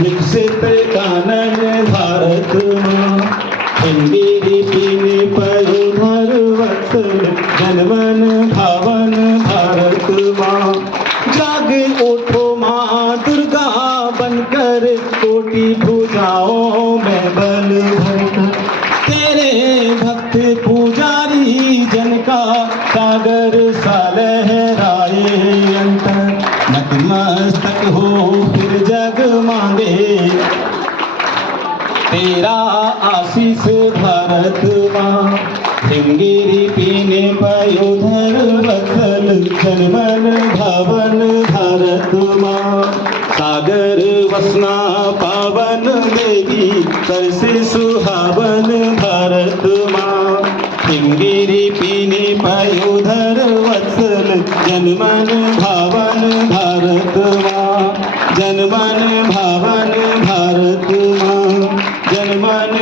विकसित कानन भारत माँ हिंदी पीने पयोधर वत्सल जनमन भावन भारत माँ जागे उठो माँ दुर्गा बनकर कोटि भुजाओं में बल भरकर तेरे भक्त पुजारी जन का सागर सा लहराए अंतर नतमस्तक हो फिर जग मांगे तेरा आशीष भारत माँ हिंगीरी पीने पयोधर वत्सल जनमन भावन भारत माँ सागर वसना पावन देवी कैसे सुहावन भारत माँ हिंगीरी पीने पयोधर वत्सल जनमन भावन भारत माँ जनमन भावन भारत माँ जनमन